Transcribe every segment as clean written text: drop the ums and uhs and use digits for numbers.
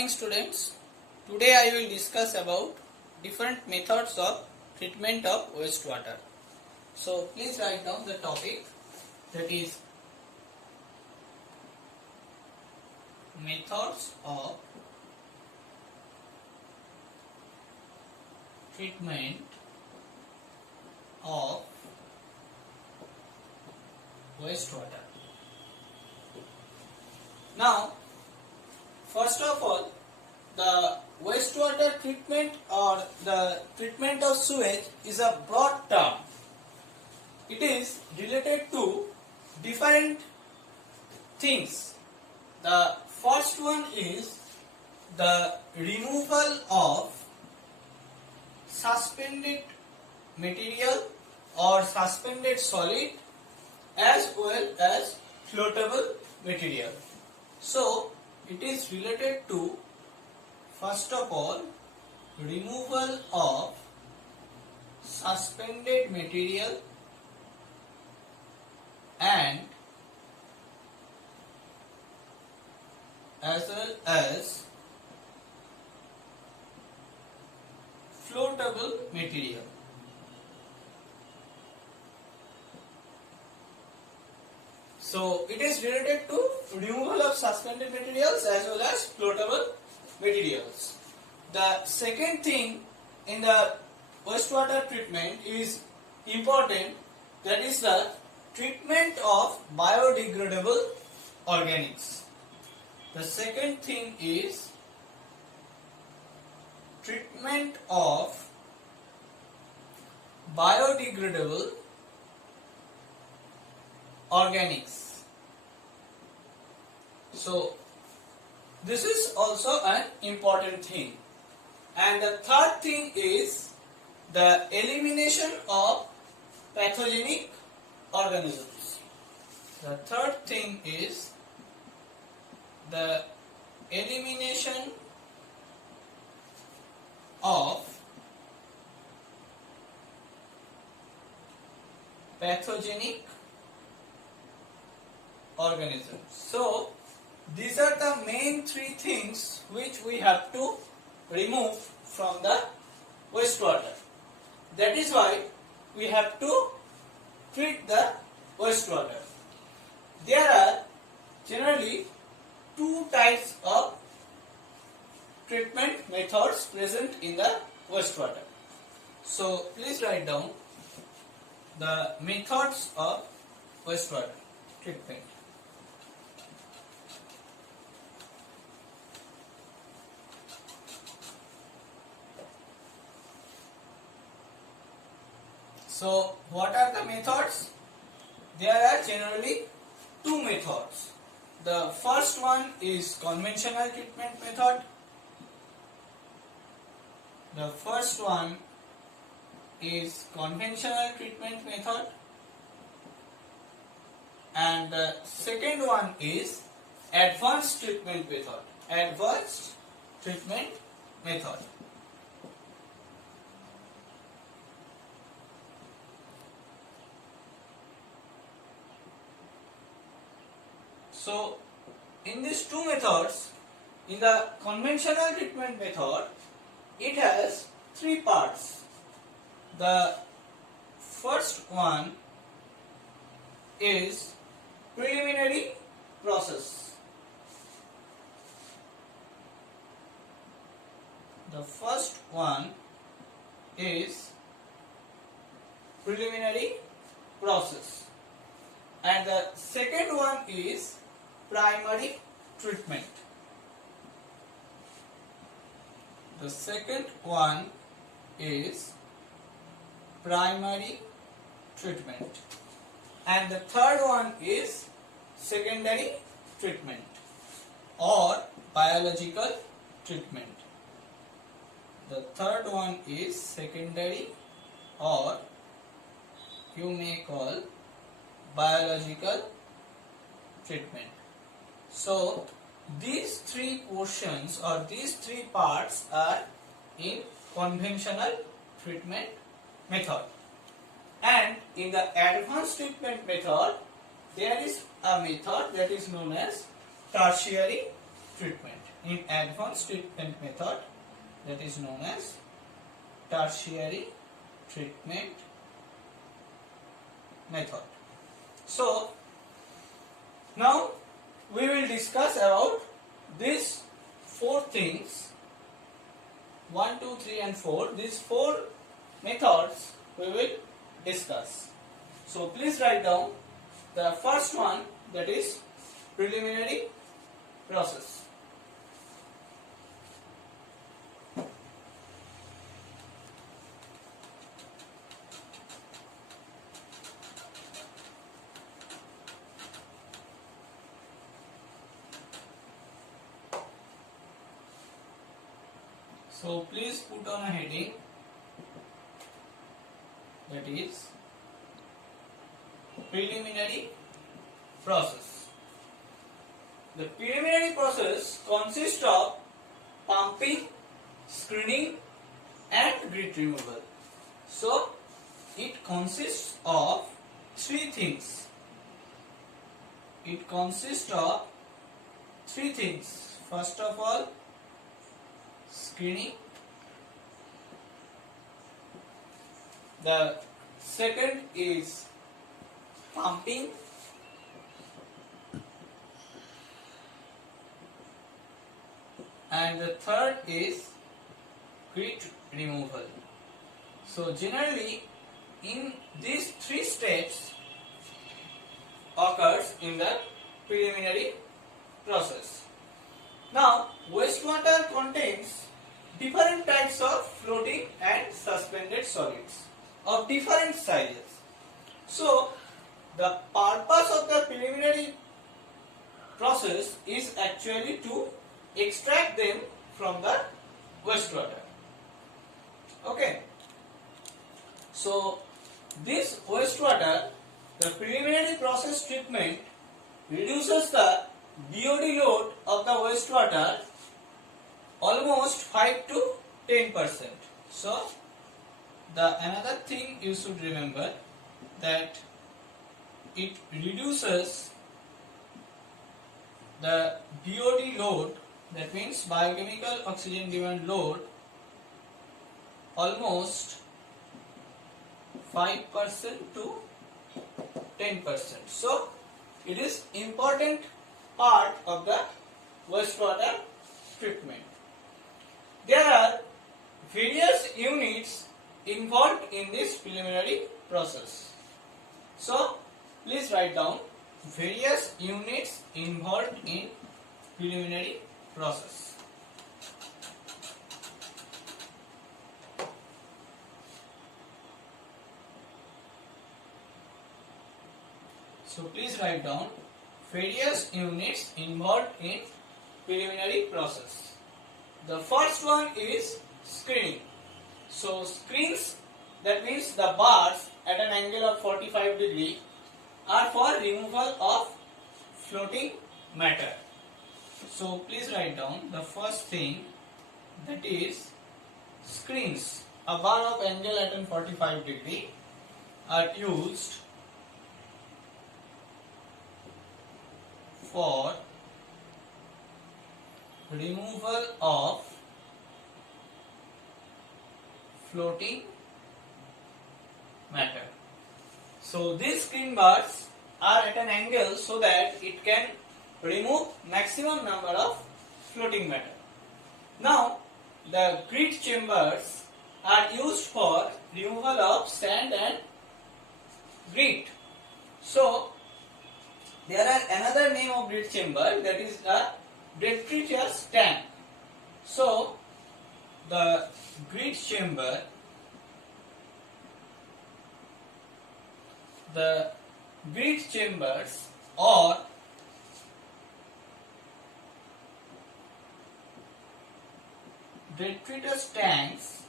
morning students. Today I will discuss about different methods of treatment of wastewater. So please write down the topic, that is methods of treatment of wastewater. Now, first of all, the wastewater treatment or the treatment of sewage is a broad term. It is related to different things. The first one is the removal of suspended material or suspended solid as well as floatable material. So, it is related to, first of all, removal of suspended material and as well as floatable material. So it is related to removal of suspended materials as well as floatable materials. The second thing in the wastewater treatment is important, that is the treatment of biodegradable organics. The second thing is treatment of biodegradable organics. So this is also an important thing. And the third thing is the elimination of pathogenic organisms. The third thing is the elimination of pathogenic organisms. So these are the main three things which we have to remove from the wastewater. That is why we have to treat the wastewater. There are generally two types of treatment methods present in the wastewater. So please write down the methods of wastewater treatment. So what are the methods? There are generally two methods. The first one is conventional treatment method. The first one is conventional treatment method, and the second one is advanced treatment method. Advanced treatment method. So, in these two methods, in the conventional treatment method, it has three parts. The first one is preliminary process. The first one is preliminary process, and the second one is primary treatment. The second one is primary treatment, and the third one is secondary treatment or biological treatment. The third one is secondary, or you may call biological treatment. So these three portions or these three parts are in conventional treatment method. And in the advanced treatment method, there is a method that is known as tertiary treatment. in advanced treatment method, that is known as tertiary treatment method. So now we will discuss about these four things, 1, 2, 3 and 4. These four methods we will discuss. So please write down the first one, that is preliminary process. So please put on a heading, that is preliminary process. The preliminary process consists of pumping, screening and grit removal. So it consists of three things. First of all, screening. The second is pumping. And the third is grit removal. So generally in these three steps occurs in the preliminary process. Now wastewater contains different types of floating and suspended solids of different sizes. So the purpose of the preliminary process is actually to extract them from the wastewater. Okay. So this wastewater, the preliminary process treatment reduces the BOD load of the wastewater almost 5 to 10%. So another thing you should remember, that it reduces the BOD load, that means biochemical oxygen demand load, almost 5% to 10%. So it is important part of the wastewater treatment. There are various units involved in this preliminary process. So please write down various units involved in preliminary process. So please write down various units involved in preliminary process. The first one is screening. So screens, that means the bars at an angle of 45 degree, are for removal of floating matter. So please write down the first thing, that is screens. A bar of angle at an 45 degree are used for removal of floating matter. So these screen bars are at an angle so that it can remove maximum number of floating matter. Now the grit chambers are used for removal of sand and grit. So there are another name of grit chamber, that is a detritus tank. So the grit chambers or detritus tanks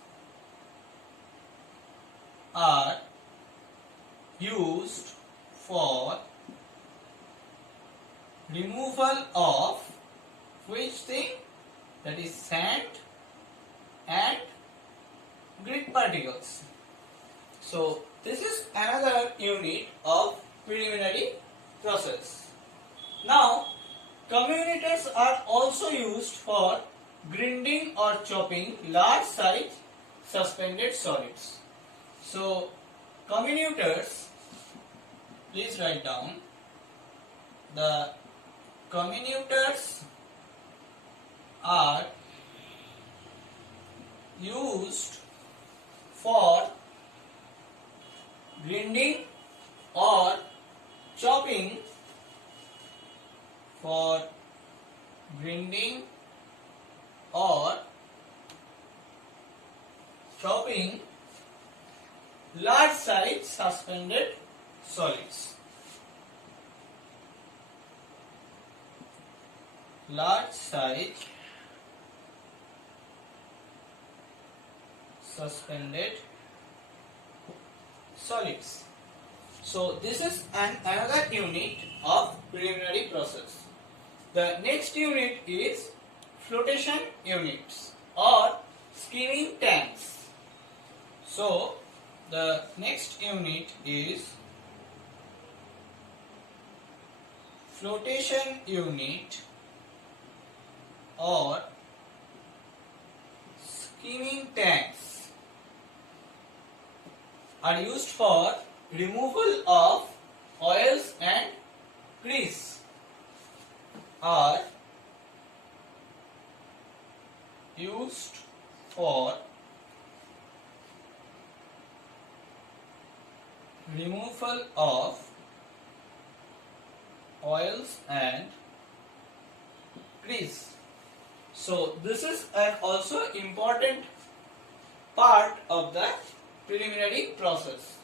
are used for removal of which thing? That is sand and grit particles. So this is another unit of preliminary process. Now commutators are also used for grinding or chopping large size suspended solids. So commutators, please write down, the commutators are used for grinding or chopping large size suspended solids. Large size suspended solids. So this is another unit of preliminary process. The next unit is flotation units or skimming tanks. So the next unit is flotation unit or skimming tanks are used for removal of oils and grease. Are used for removal of oils and grease. So this is an also important part of the preliminary process,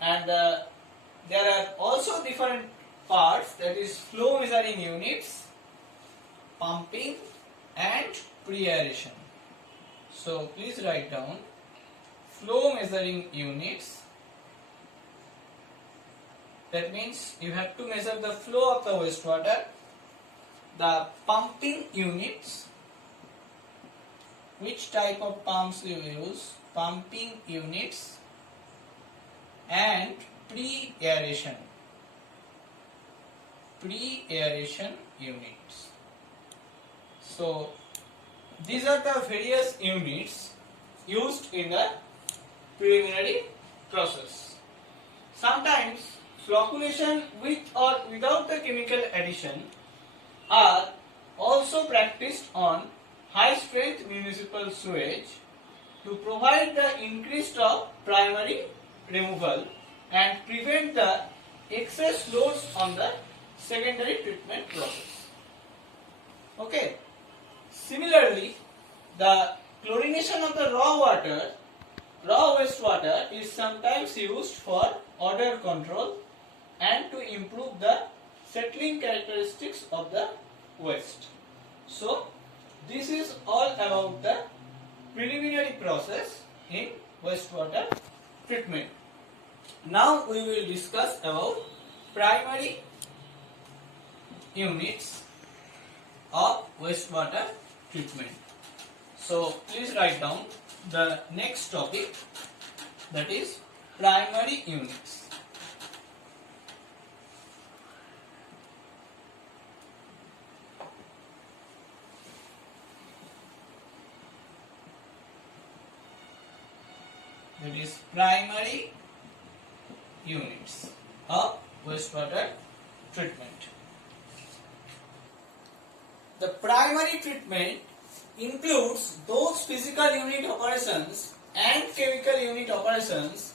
and there are also different parts, that is flow measuring units, pumping and pre-aeration. So please write down flow measuring units. That means you have to measure the flow of the wastewater. The pumping units, which type of pumps you use, pumping units, and pre-aeration units. So these are the various units used in the preliminary process. Sometimes flocculation with or without the chemical addition are also practiced on high strength municipal sewage to provide the increase of primary removal and prevent the excess loads on the secondary treatment process. Okay. Similarly, the chlorination of the raw wastewater is sometimes used for odor control and to improve the settling characteristics of the waste. So this is all about the preliminary process in wastewater treatment. Now we will discuss about primary units of wastewater treatment. So please write down the next topic, that is primary units. That is primary units of wastewater treatment. The primary treatment includes those physical unit operations and chemical unit operations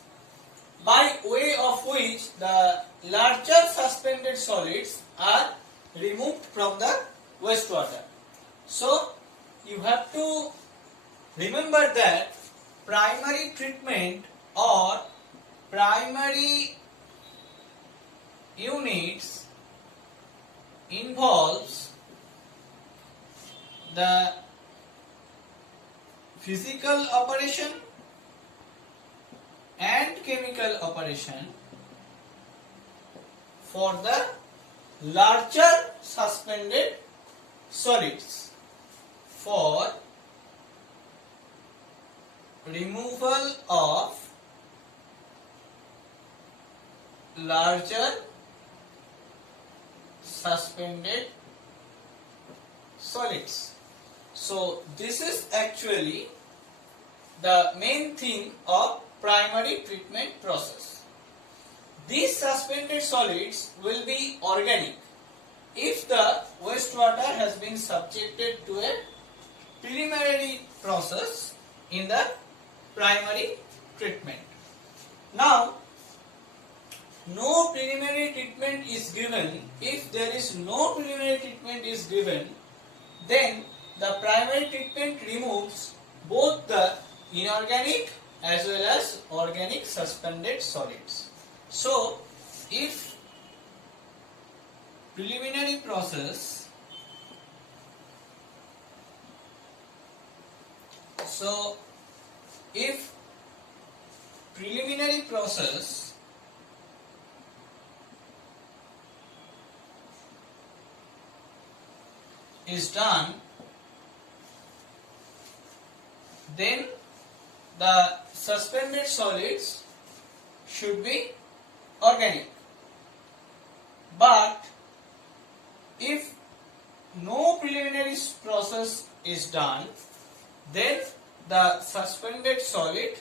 by way of which the larger suspended solids are removed from the wastewater. So you have to remember that primary treatment or primary units involves the physical operation and chemical operation for the larger suspended solids for removal of larger suspended solids. So this is actually the main thing of primary treatment process. These suspended solids will be organic if the wastewater has been subjected to a preliminary process in the primary treatment. Now, no preliminary treatment is given. If there is no preliminary treatment is given, then the primary treatment removes both the inorganic as well as organic suspended solids. So, if preliminary process, if preliminary process is done, then the suspended solids should be organic. But if no preliminary process is done, then the suspended solid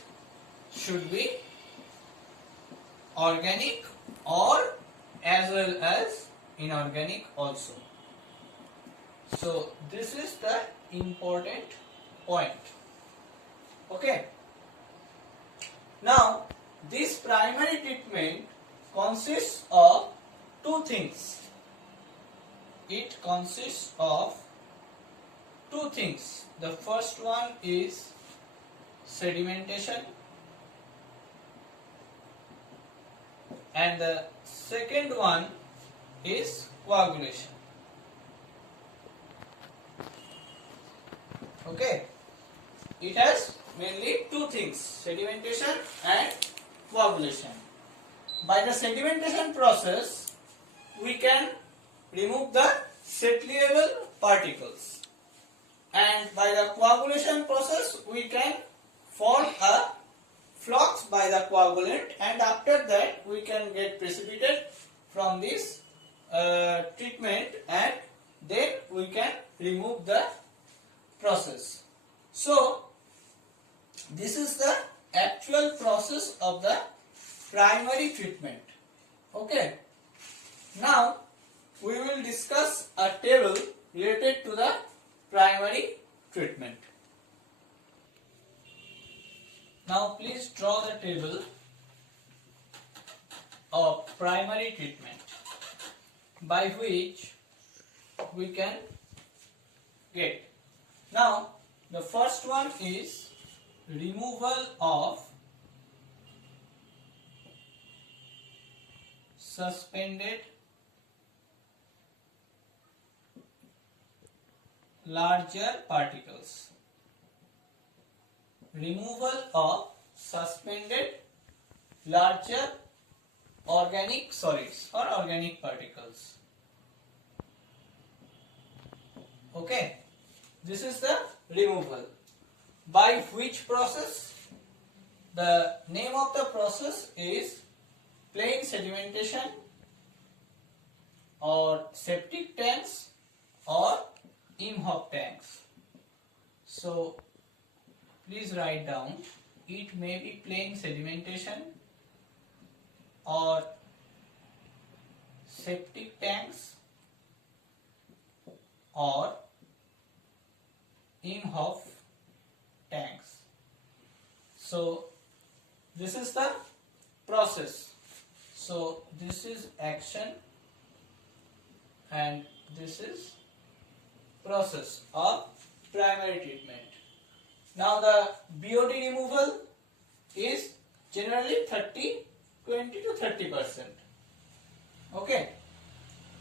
should be organic or as well as inorganic also. So this is the important point. Okay. Now this primary treatment consists of two things. It consists of two things. The first one is sedimentation and the second one is coagulation. Okay, it has mainly two things, sedimentation and coagulation. By the sedimentation process, we can remove the settleable particles, and by the coagulation process, we can form a flux by the coagulant, and after that we can get precipitate from this treatment, and then we can remove the process. So this is the actual process of the primary treatment. Okay. Now we will discuss a table related to the primary treatment. Now please draw the table of primary treatment by which we can get. Now the first one is removal of suspended larger particles. Removal of suspended larger organic solids or organic particles. Okay, this is the removal. By which process? The name of the process is plain sedimentation or septic tanks or Imhoff tanks. So please write down, it may be plain sedimentation or septic tanks or Imhoff tanks. So this is the process. So this is action and this is process of primary treatment. Now the BOD removal is generally 20 to 30%. Okay,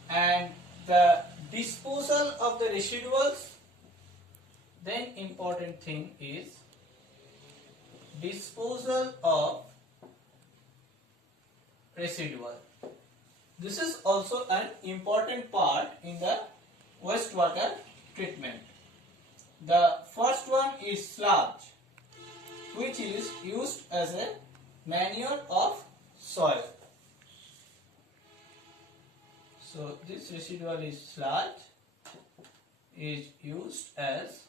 and the disposal of the residuals, then important thing is disposal of residual. This is also an important part in the wastewater treatment. The first one is sludge, which is used as a manure of soil. So this residual is sludge is used as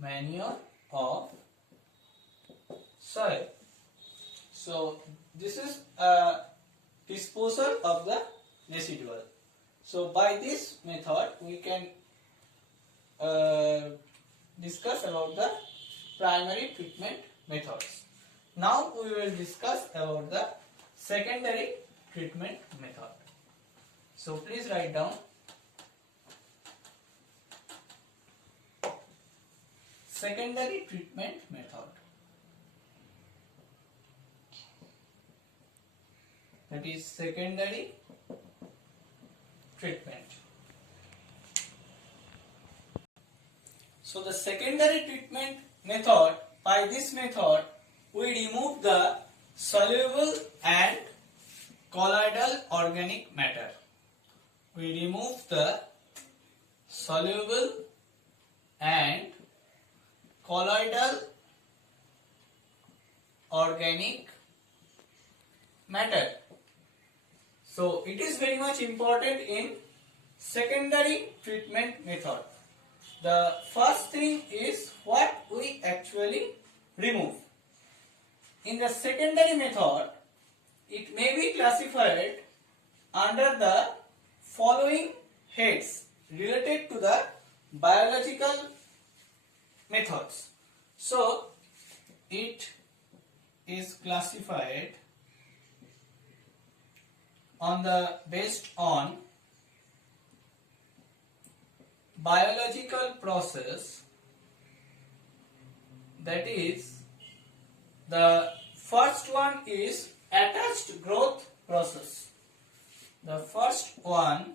manure of soil. So this is a disposal of the residual. So by this method we can discuss about the primary treatment methods. Now we will discuss about the secondary treatment method. So please write down secondary treatment method. That is secondary treatment. So the secondary treatment method, by this method we remove the soluble and colloidal organic matter. We remove the soluble and colloidal organic matter. So it is very much important in secondary treatment method. The first thing is what we actually remove. In the secondary method, it may be classified under the following heads related to the biological methods. So it is classified based on biological process. That is, the first one is attached growth process. The first one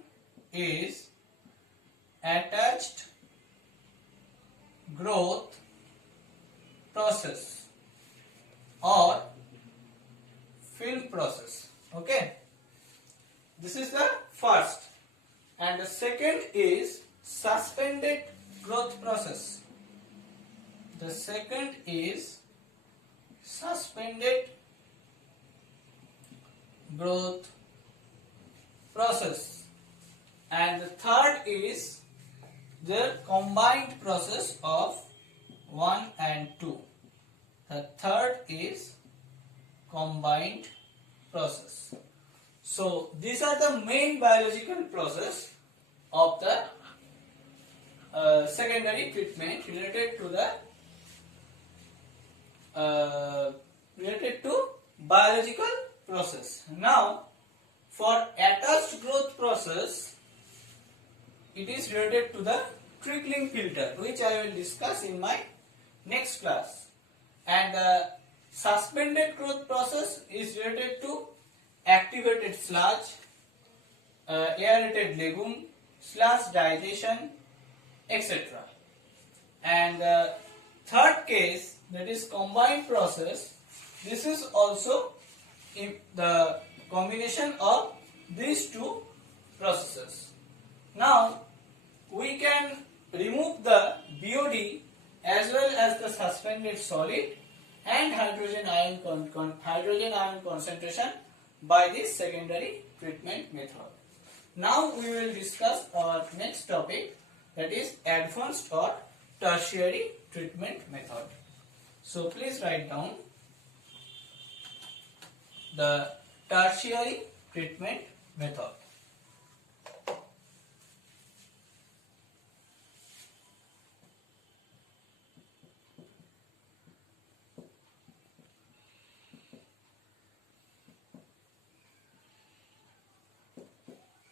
is attached growth process or film process. Okay, this is the first. And the second is suspended growth process. The second is suspended growth process. And the third is the combined process of 1 and 2. The third is combined process. So these are the main biological process of the secondary treatment related to biological process. Now, for attached growth process, it is related to the trickling filter, which I will discuss in my next class. And the suspended growth process is related to activated sludge, aerated legume, sludge digestion, etc. And the third case, that is combined process, this is also in the combination of these two processes. Now we can remove the BOD as well as the suspended solid and hydrogen ion concentration by this secondary treatment method. Now we will discuss our next topic, that is advanced or tertiary treatment method. So please write down the tertiary treatment method.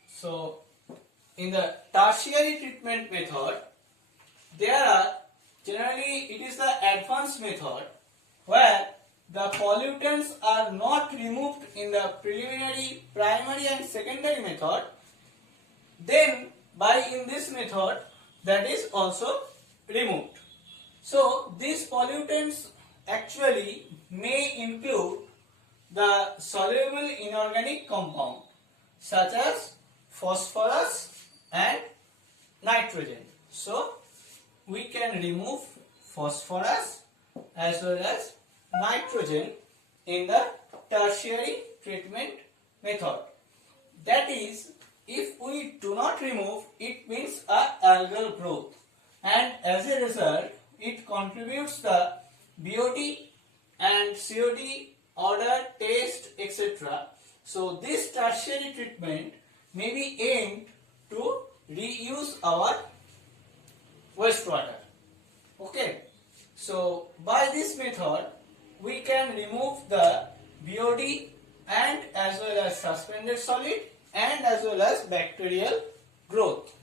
So in the tertiary treatment method, there are generally it is the advanced method where the pollutants are not removed in the preliminary, primary and secondary method. Then in this method that is also removed. So these pollutants actually may include the soluble inorganic compound such as phosphorus and nitrogen. So we can remove phosphorus as well as nitrogen in the tertiary treatment method. That is, if we do not remove, it means a algal growth, and as a result, it contributes the BOD and COD, odor, taste, etc. So this tertiary treatment may be aimed to reuse our wastewater. Okay, so by this method we can remove the BOD and as well as suspended solid and as well as bacterial growth.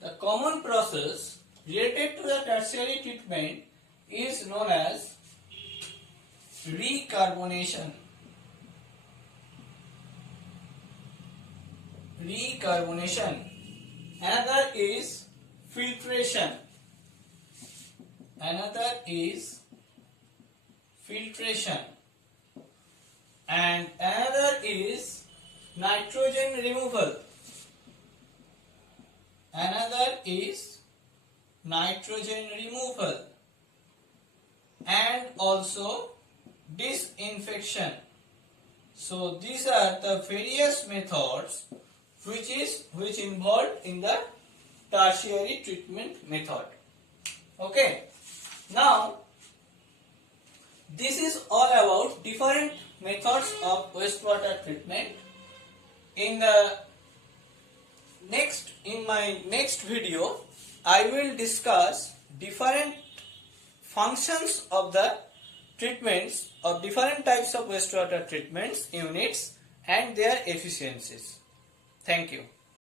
The common process related to the tertiary treatment is known as recarbonation. Another is filtration. And another is nitrogen removal. And also disinfection. So these are the various methods which involved in the tertiary treatment method. Okay, now this is all about different methods of wastewater treatment. In my next video, I will discuss different functions of the treatments of different types of wastewater treatments units and their efficiencies. Thank you.